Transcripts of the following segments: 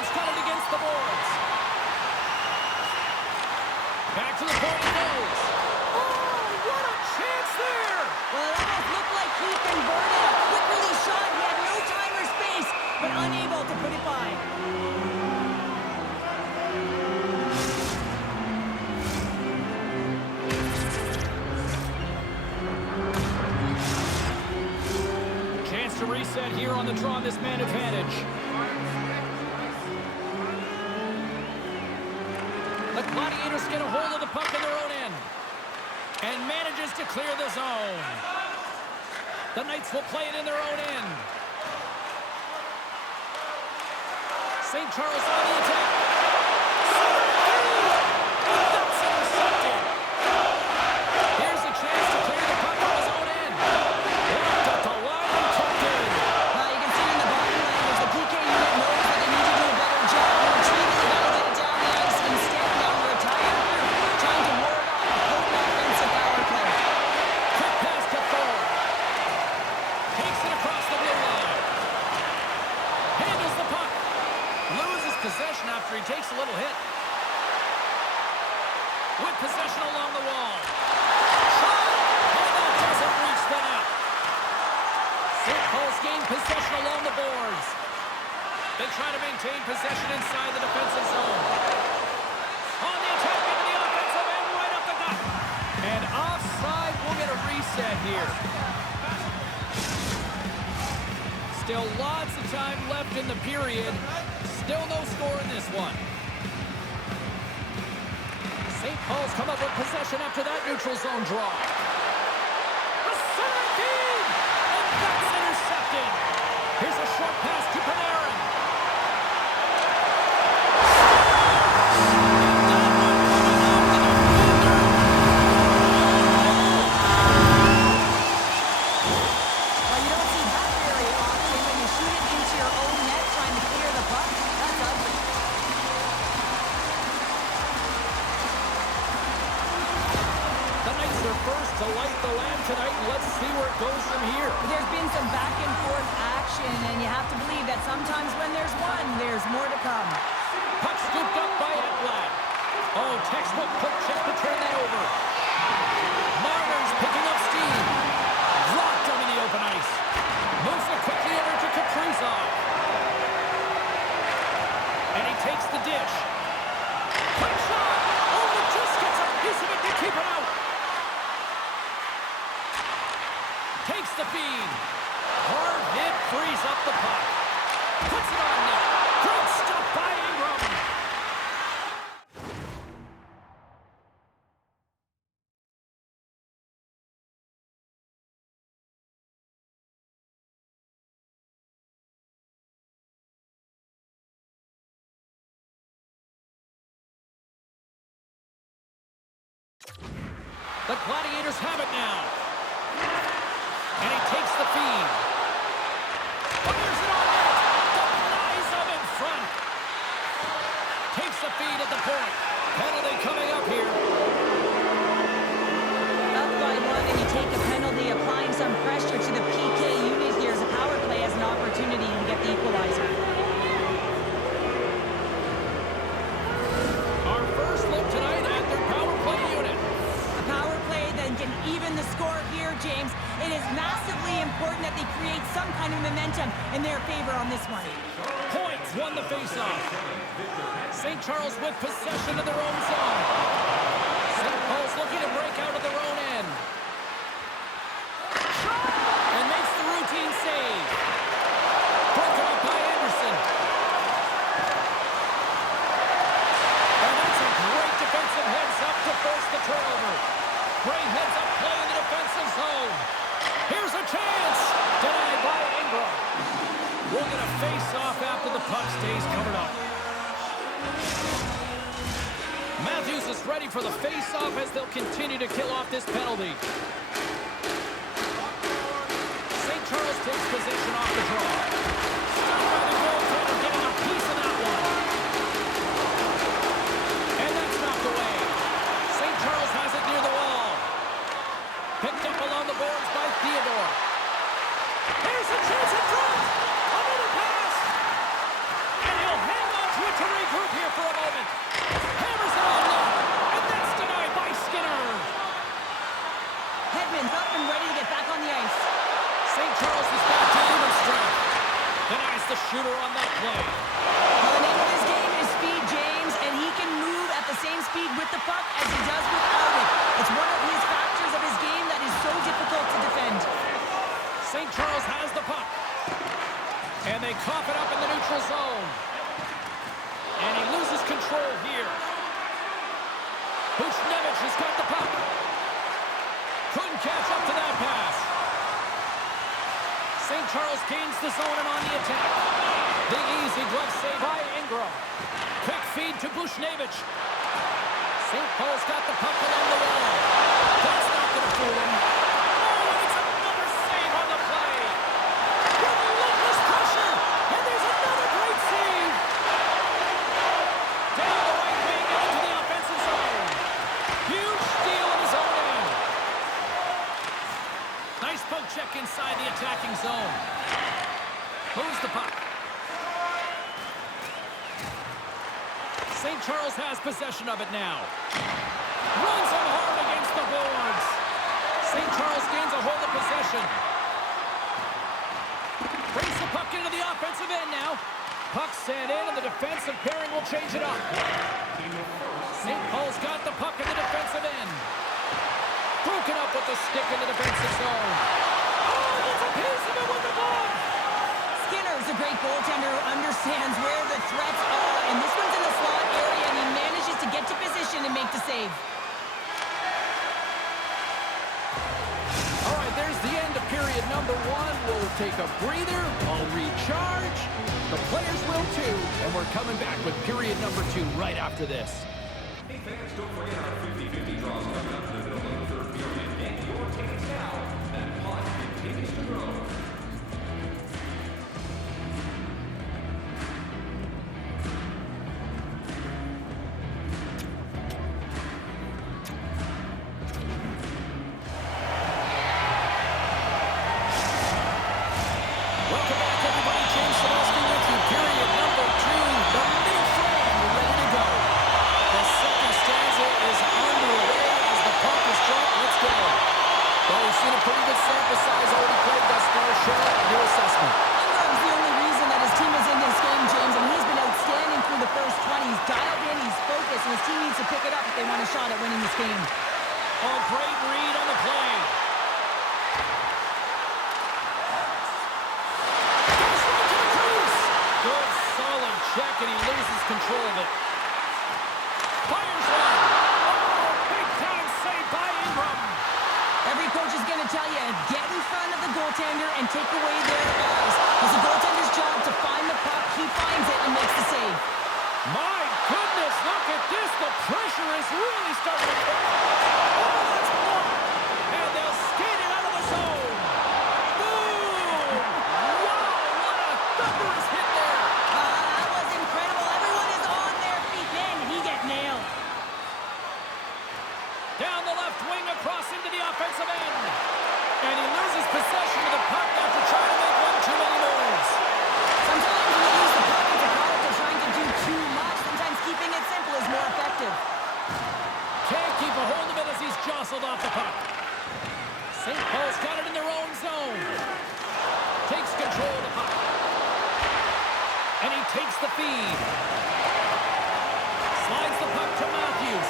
Torrance got it against the boards. Back to the point it goes. Oh, what a chance there! Well, it almost looked like he converted a quick release shot. He had no time or space, but unable to put it by. Chance to reset here on the draw on this man advantage. The Gladiators get a hold of the puck in their own end and manages to clear the zone. The Knights will play it in their own end. St. Charles on the attack. That's intercepted. Here's a chance to clear the puck on his own end. Locked up the line and tucked in. You can see in the bottom line, the PK unit knows that they need to do a better job of retrieving the ball, get it down the ice, instead now we're tired group trying to ward off a potent offensive power play. Quick pass to Thor. Takes it across the blue line. Handles the puck. Loses possession after he takes a little hit. With possession along the wall. Shot! And that doesn't reach the net. St. Paul's gain possession along the boards. They try to maintain possession inside the defensive zone. On the attack into the offensive end, right up the gut. And offside, we'll get a reset here. Still lots of time left in the period. Still no score in this one. St. Paul's come up with possession after that neutral zone draw. A center feed! And that's intercepted. Here's a short pass to Panarin. You don't see that very often when you shoot it into your own net trying to clear the puck. That's ugly. The Knights are first to light the lamp tonight. Let's see where it goes from here. There's been some back and forth action, and you have to believe that sometimes when there's one, there's more to come. Puck scooped up by Ekblad. Oh, textbook quick check to turn that over. Marner's picking up steam. Blocked him in the open ice. Moves it quickly over to Kaprizov. And he takes the dish. Quick shot! Oh, he just gets a piece of it to keep it out. Takes the feed. Hard hit, frees up the puck. Puts it on net. Great stop by Ingram. The Gladiators have it now. And he takes the feed. Fires it on net. Denies him in front. Takes the feed at the point. Penalty coming up here. Up by one, and you take a penalty, applying some pressure to the PK unit here as the power play has an opportunity to get the equalizer. Our first look tonight at their power play unit. A power play that can even the score here, James. It is massively important that they create some kind of momentum in their favor on this one. Points won the faceoff. St. Charles with possession of their own zone. St. Paul's looking to break out of their own end. And makes the routine save. Broken up by Anderson. And that's a great defensive heads-up to force the turnover. Great heads-up play in the defensive zone. Here's a chance. Denied by Ingram. We'll get a face-off after the puck stays covered up. Matthews is ready for the face-off as they'll continue to kill off this penalty. St. Charles takes possession off the draw. Stopped by the goaltender, getting a piece of that one. And that's knocked away. St. Charles has it near the wall. Picked up along the boards by Theodore. Here's a chance in front. Another pass. And he'll hang on to control here. Buchnevich has got the puck. Couldn't catch up to that pass. St. Charles gains the zone and on the attack. Big easy glove save by Ingram. Quick feed to Buchnevich. St. Paul's got the puck along the wall. That's not going to fool him. Oh, and it's another save on the play. Relentless pressure, and there's another great save. Down the right wing and into the offensive zone. Huge steal in his own end. Nice poke check inside the attacking zone. Moves the puck. St. Charles has possession of it now. Runs him hard against the boards. St. Charles gains a hold of possession. Brings the puck into the offensive end now. Puck sent in, and the defensive pairing will change it up. St. Paul's got the puck in the defensive end. Broken up with the stick in the defensive zone. Oh, it's a piece of it with the glove. Skinner's a great goaltender who understands where the threats are, and this one's in the slot area, and he manages to get to position and make the save. All right, there's the end of period number 1. We'll take a breather. I'll recharge. The players will too, and we're coming back with period number 2 right after this. Hey fans, don't forget our 50-50 draws coming up in the middle of the third period. Get your tickets now. That pot continues to grow. Welcome back, everybody. James Sadowski with you. Period number 2. The middle frame ready to go. The second stanza is underway as the puck is dropped. Let's go. Well, we've seen a pretty good sample size already played thus far. Cheryl, your assessment. Ingram's the only reason that his team is in this game, James, and he's been outstanding through the first 20. He's dialed in, he's focused, and his team needs to pick it up if they want a shot at winning this game. Oh, great read on the play. Goes right to the crease. Good, solid check, and he loses control of it. Fires one. Oh, big-time save by Ingram. Every coach is going to tell you, get in front of the goaltender and take away their eyes. It's the goaltender's job to find the puck. He finds it and makes the save. My goodness, look at this. The pressure is really starting to put. Oh, that's blocked. And they'll skate it out of the zone. Boom! Wow, what a thunderous hit there. That was incredible. Everyone is on their feet. Man, did he get nailed. Down the left wing across into the offensive end. And he loses possession of the puck after trying to make one too many moves. Sometimes when you use the puck as a card, they're trying to do too much. Sometimes keeping it simple is more effective. Can't keep a hold of it as he's jostled off the puck. St. Paul's got it in their own zone. Takes control of the puck. And he takes the feed. Slides the puck to Matthews.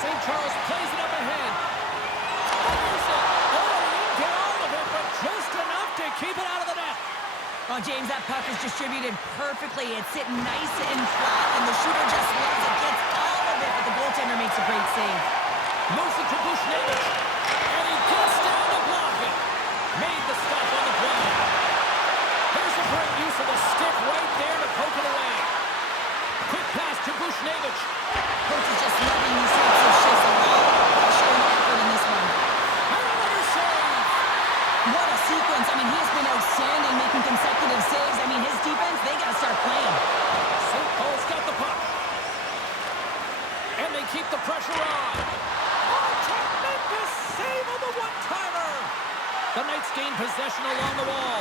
St. Charles plays it up ahead. Fires it. Oh, he didn't get all of it, but just enough to keep it out of the net. Oh, James, that puck is distributed perfectly. It's sitting nice and flat, and the shooter just loves it. Gets all of it, but the goaltender makes a great save. Moves it to Buchnevich. And he gets down to block it. Made the stop on the play. There's a great use of the stick right there to poke it away. Quick pass to Buchnevich. Coach is just loving these types of shifts. A lot of pressure and effort in this one. Another save. What a sequence. I mean, he has been outstanding making consecutive saves. I mean, his defense, they got to start playing. St. Paul's got the puck. And they keep the pressure on. Oh, tremendous save on the one-timer. The Knights gain possession along the wall.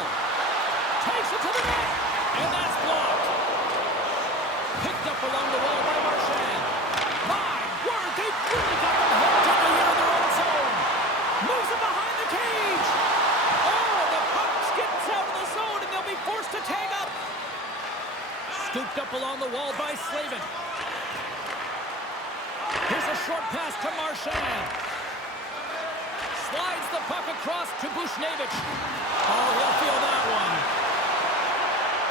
Takes it to the net. And that's blocked. Picked up along the wall by Marchand. My word, they've really got them hooked in the air of their own zone. Moves it behind the cage. Oh, the puck skips out of the zone, and they'll be forced to tag up. Scooped up along the wall by Slavin. Here's a short pass to Marchand. Slides the puck across to Buchnevich. Oh, he'll feel that one.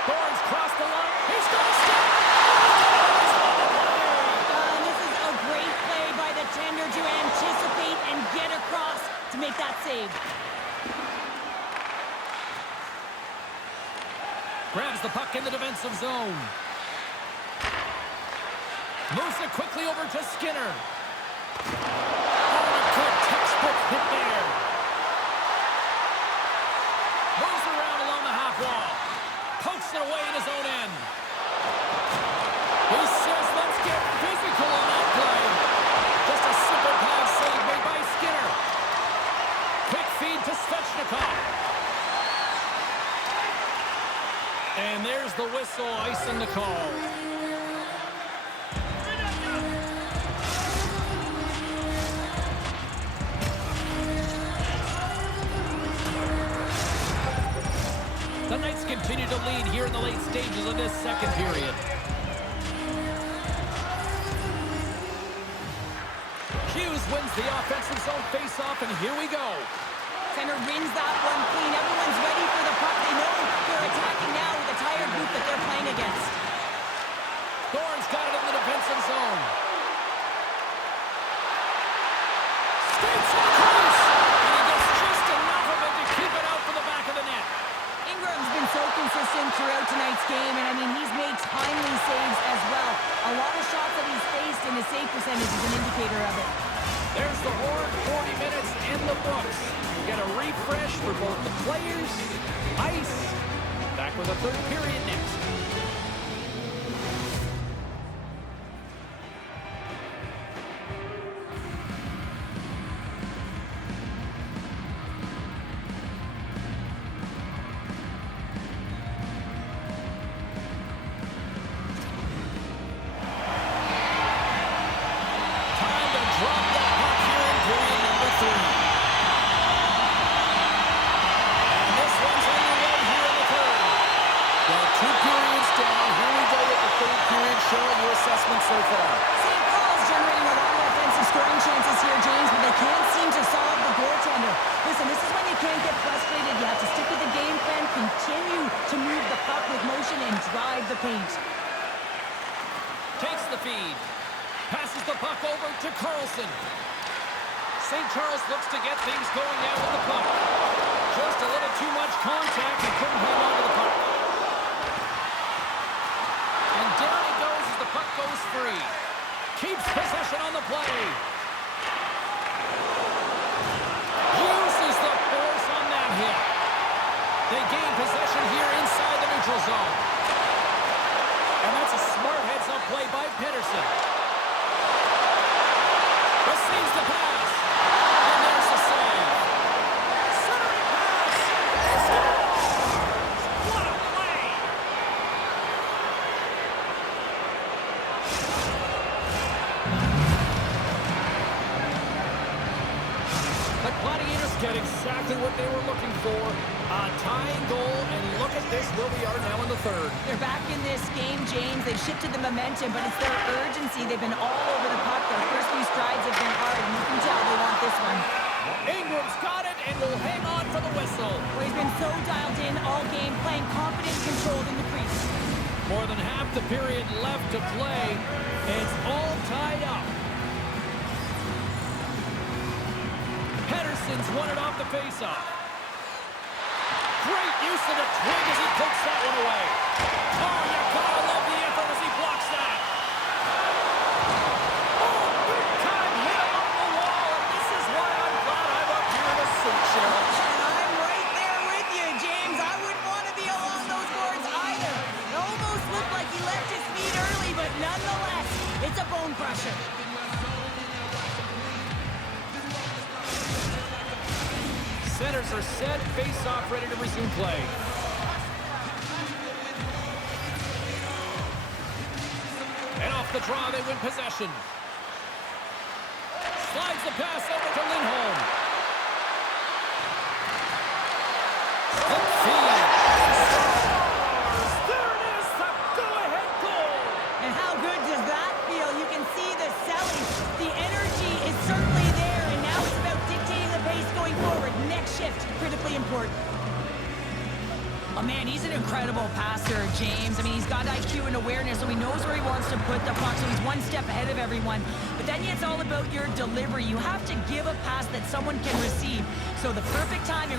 Barnes crossed the line. He's got a step. Oh, offensive zone. Moves it quickly over to Skinner. Oh, a good textbook hit there. Moves around along the half wall. Pokes it away in his own end. He says, let's get physical on that play. Just a simple pass save made by Skinner. Quick feed to Svechnikov. And there's the whistle, icing the call. The Knights continue to lead here in the late stages of this second period. Hughes wins the offensive zone faceoff, and here we go. Center wins that one clean. Everyone's ready for the puck. They know they're attacking now with the tired group that they're playing against. Thorne's got it in the defensive zone. Skates to the crease, and he gets just enough of it to keep it out for the back of the net. Ingram's been so consistent throughout tonight's game, and I mean, he's made timely saves as well. A lot of shots that he's faced, and his save percentage is an indicator of it. There's the horn, 40 minutes in the books. Get a refresh for both the players, ice. Back with a third period next. Time to drop the puck here in period number 3. And this one's underway here in the third. Well, 2 periods down. Here we go with the third period. Cheryl, your assessment so far. St. Paul's generating a lot of offensive scoring chances here, James, but they can't seem to solve the goaltender. Listen, this is when you can't get frustrated. You have to stick with the game plan, continue to move the puck with motion, and drive the paint. Takes the feed. Passes the puck over to Carlson. St. Charles looks to get things going now with the puck. Just a little too much contact and couldn't hang on to the puck. And down it goes as the puck goes free. Keeps possession on the play. Uses the force on that hit. They gain possession here inside the neutral zone. And that's a smart heads-up play by Pedersen. Receives the pass. And there's the save. Centering pass. He scores! What a play! The Gladiators get exactly what they were looking for. A tying goal, and look at this where we are now in the third. They're back in this game, James. They've shifted the momentum, but it's their urgency. They've been all over the puck. Their first few strides have been hard, and you can tell they want this one. Ingram's got it and will hang on for the whistle. Well, he's been so dialed in all game, playing confident and controlled in the crease. More than half the period left to play. It's all tied up. Pedersen's won it off the faceoff. Great use of the twig as he pokes that one away. Oh, you gotta love the effort as he blocks that. Oh, big time hit him up the wall, and this is why I'm glad I'm up here in the seat, Cheryl. And I'm right there with you, James. I wouldn't want to be along those boards either. It almost looked like he left his feet early, but nonetheless, it's a bone crusher. Centers are set, face-off ready to resume play. And off the draw, they win possession. Slides the pass over to Lindholm. Slip feed. Scores! There it is, the go-ahead goal! And how good does that feel? You can see the selling. The energy is certainly there, and now it's about dictating the pace going forward. Next shift, critically important. Oh, man, he's an incredible passer, James. I mean, he's got IQ and awareness, so he knows where he wants to put the puck, so he's one step ahead of everyone. But then it's all about your delivery. You have to give a pass that someone can receive. So the perfect time...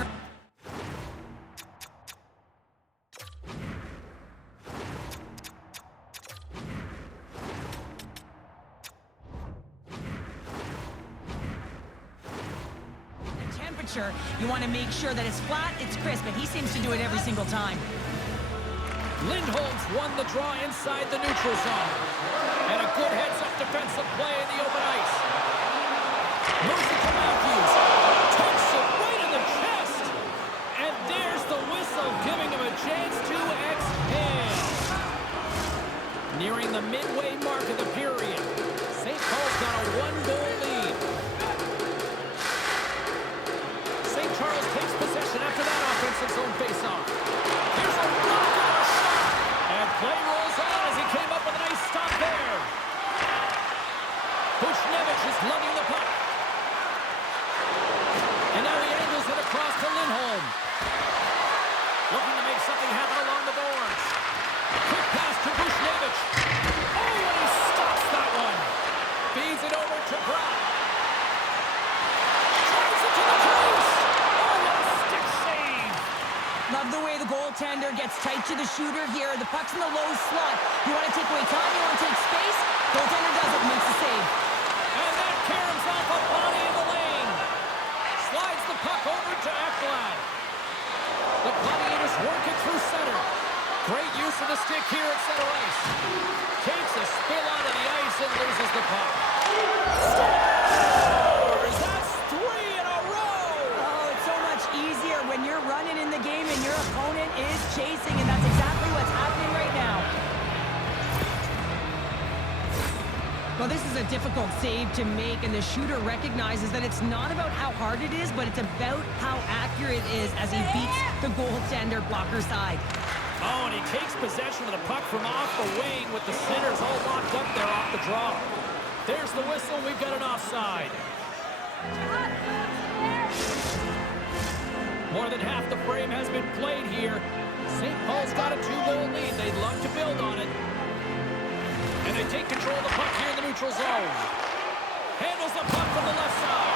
catcher, you want to make sure that it's flat, it's crisp, and he seems to do it every single time. Lindholm's won the draw inside the neutral zone. And a good heads-up defensive play in the open ice. Moves it to Matthews. Takes it right in the chest. And there's the whistle, giving him a chance to exhale. Nearing the midway mark of the period. St. Paul's got a one-goal lead. St. Charles takes possession after that offensive zone face-off. Here's a rocket and a shot. And play rolls on as he came up with a nice stop there. Bushnevich is lugging the puck. And now he angles it across to Lindholm. Looking to make something happen along the boards. Quick pass to Bushnevich. Oh, and he stops that one. Feeds it over to Brock. Drives it to the crease. Oh, what a stick save. Love the way the goaltender gets tight to the shooter here. The puck's in the low slot. You want to take away time, you want to take space. Goaltender does it, makes the save. And that caroms off a body in the lane. Slides the puck over to Ekblad. The Gladiators work it through center. Great use of the stick here at center ice. Takes a spill onto the ice and loses the puck. Scores! That's 3 in a row! Oh, it's so much easier when you're running in the game and your opponent is chasing, and that's exactly what's happening right now. Well, this is a difficult save to make, and the shooter recognizes that it's not about how hard it is, but it's about how accurate it is as he beats the goaltender blocker side. Oh, and he takes possession of the puck from off the wing with the centers all locked up there off the draw. There's the whistle, and we've got an offside. More than half the frame has been played here. St. Paul's got a 2-goal lead. They'd love to build on it. And they take control of the puck here in the neutral zone. Handles the puck from the left side.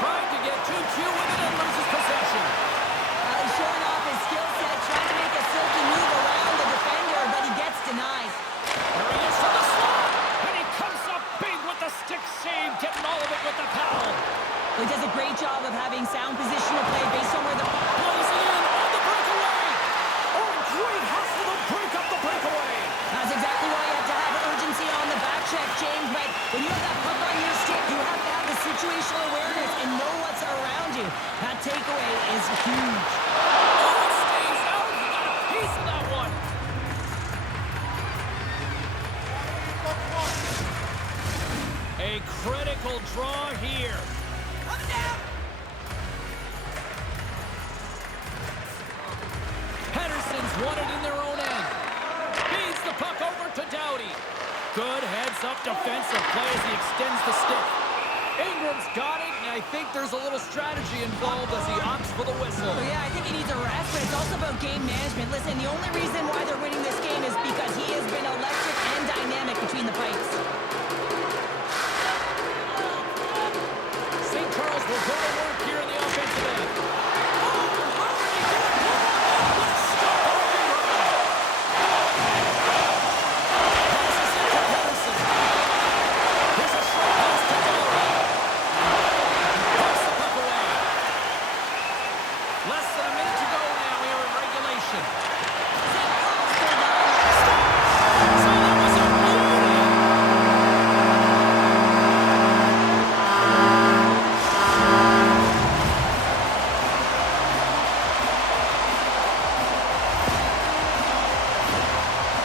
Trying to get too cute with it and loses possession. He's showing off his skill set, trying to make a silky move around the defender, but he gets denied. There he is from the slot. And he comes up big with the stick save, getting all of it with the foul. He does a great job of having sound positional play based on where the puck Plays it in on the breakaway. Oh, great hustle to break up the breakaway. That's exactly why you have to have urgency on the back check, James, but when you have that puck on your stick, you have to have the situational awareness and know what's around you. That takeaway is huge. Oh, it stays out. He got a piece of that one. A critical draw here. Coming down! Pedersen's won it in their own end. Feeds the puck over to Doughty. Good heads-up defensive play as he extends the stick. Ingram's got it, and I think there's a little strategy involved as he opts for the whistle. Well, yeah, I think he needs a rest, but it's also about game management. Listen, the only reason why they're winning this game is because he has been electric and dynamic between the pipes. St. Charles will go to work here in the offensive end. Less than a minute to go now here in regulation. So that was a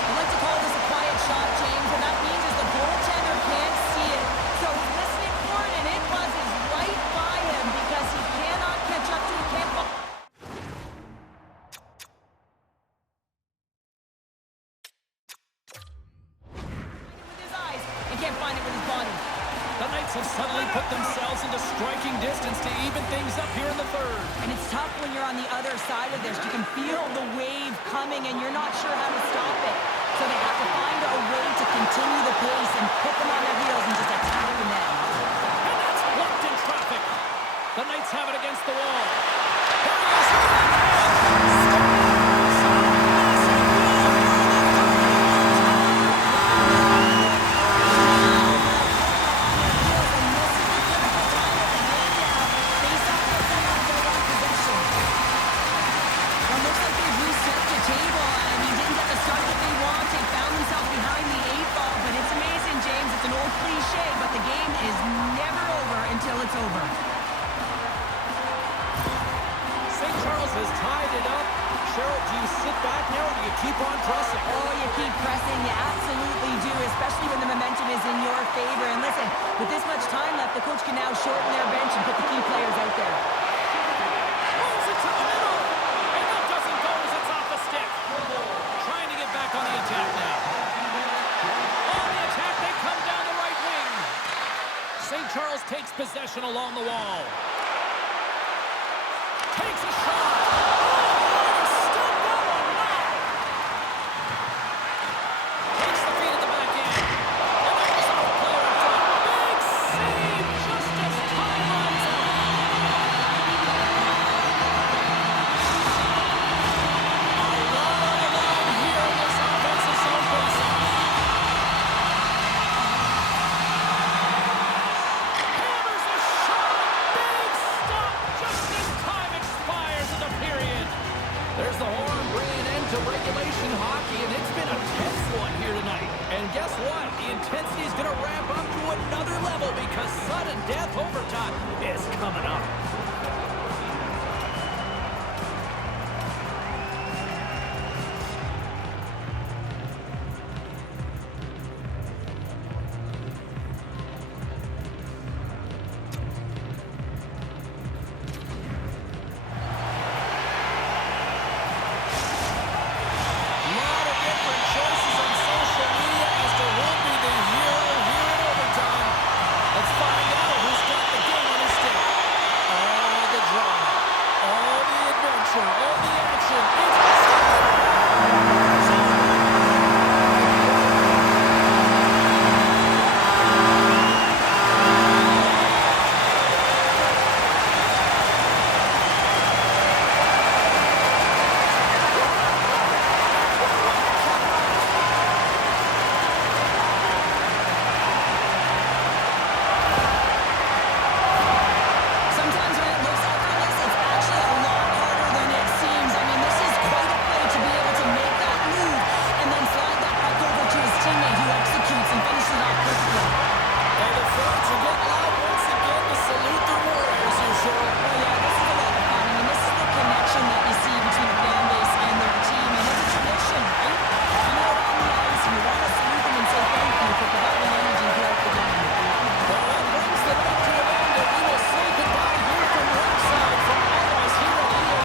I like to call this a quiet shot, James. What that means is the goaltender can't see it. So he's listening for it, and it buzzes right by him because he cannot catch up to it. Can't with his eyes and can't find it with his body. The Knights have suddenly put themselves into striking distance to even things up here in the third. And it's tough when you're on the other side of this. You can feel the wave coming, and you're not sure how to stop it. So they have to find a way to continue the pace and put them on their heels and just attack the net. And that's blocked in traffic. The Knights have it against the wall. Here he is. Feels like this is the critical time of the game now. Face off with them. game is never over until it's over. St. Charles has tied it up. Cheryl, do you sit back now or do you keep on pressing? Oh, you keep pressing. You absolutely do, especially when the momentum is in your favor. And listen, with this much time left, the coach can now shorten their bench and put the key players out there. Rolls it to the middle. And that doesn't go as it's off the stick. Trying to get back on the attack now. On the attack, they come down the right wing. St. Charles takes possession along the wall. Takes a shot. There's the horn bringing an end to regulation hockey, and it's been a tense one here tonight. And guess what? The intensity is going to ramp up to another level because sudden death overtime is coming up.